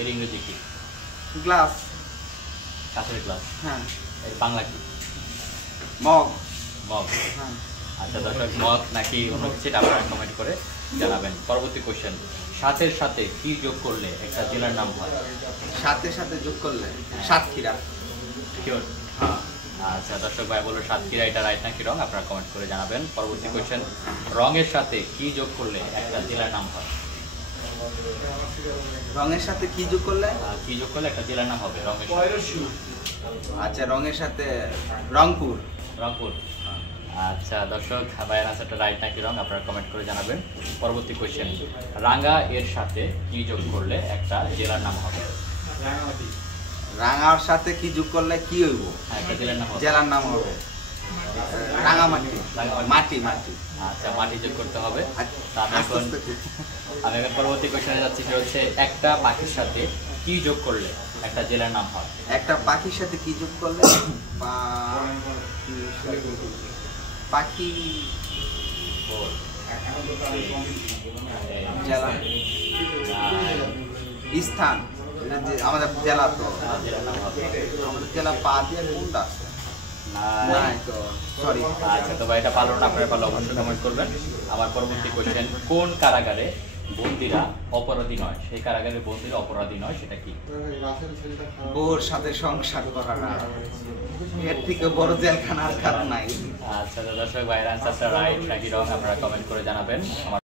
এর ইংরেজি কি? গ্লাস। কাঁচের গ্লাস। হ্যাঁ। এর বাংলা কি? মগ। মগ। হ্যাঁ। আচ্ছা দর্শক, মগ নাকি অন্য কিছু আপনারা কমেন্ট করে জানাবেন। পরবর্তী কোশ্চেন, সাথের সাথে কি যোগ করলে একটা জেলার নাম হয়? সাথে সাথে যোগ করলে সাতক্ষীরা। শিওর? হ্যাঁ। আচ্ছা দর্শক ভাই বলো সাতক্ষীরা, এটা রাইট নাকি রং আপনারা কমেন্ট করে জানাবেন। পরবর্তী কোশ্চেন, রঙের সাথে কি যোগ করলে একটা জেলার নাম হয়? রঙের সাথে কি যোগ করলে? কি যোগ করলে একটা জেলার নাম হবে রঙের সাথে? আচ্ছা, রঙের সাথে রংপুর। রংপুর। আচ্ছা দর্শক, ভাইয়ের আনসারটা রাইট নাকি রং আপনারা কমেন্ট করে জানাবেন। পরবর্তী কোশ্চেন, রাঙ্গা এর সাথে কি যোগ করলে একটা জেলার নাম হবে? রাঙার সাথে কি যোগ করলে কি হইব? হ্যাঁ, একটা জেলার নাম হবে। জেলার নাম হবে রাঙামাটি। মাটি মাটি। আচ্ছা, মাটি যোগ করতে হবে। তা আমি আস্তে এখন আস্তে পরবর্তী কোশ্চেনে যাচ্ছি, যে হচ্ছে একটা পাখির সাথে কি যোগ করলে একটা জেলার নাম হয়? একটা পাখির সাথে কি যোগ করলে? পাখি জেলা স্থান, আমাদের জেলা তো জেলার নাম হবে আমাদের জেলা পা দিয়ে কোনটা আছে? নাই তো, সরি। আচ্ছা তো ভাই, এটা পারলো না, আপনারা পারলে অবশ্যই কমেন্ট করবেন। আমার পরবর্তী কোশ্চেন, কোন কারাগারে বন্দীরা অপরাধী নয়? সেই কারাগারে বন্দীরা অপরাধী নয়, সেটা কি? বউর সাথে সংসার করা না, এর থেকে বড় জেলখানা আর কারণ নাই। আচ্ছা তো দর্শক, ভাইয়ের আনসারটা রাইট নাকি রং আপনারা কমেন্ট করে জানাবেন।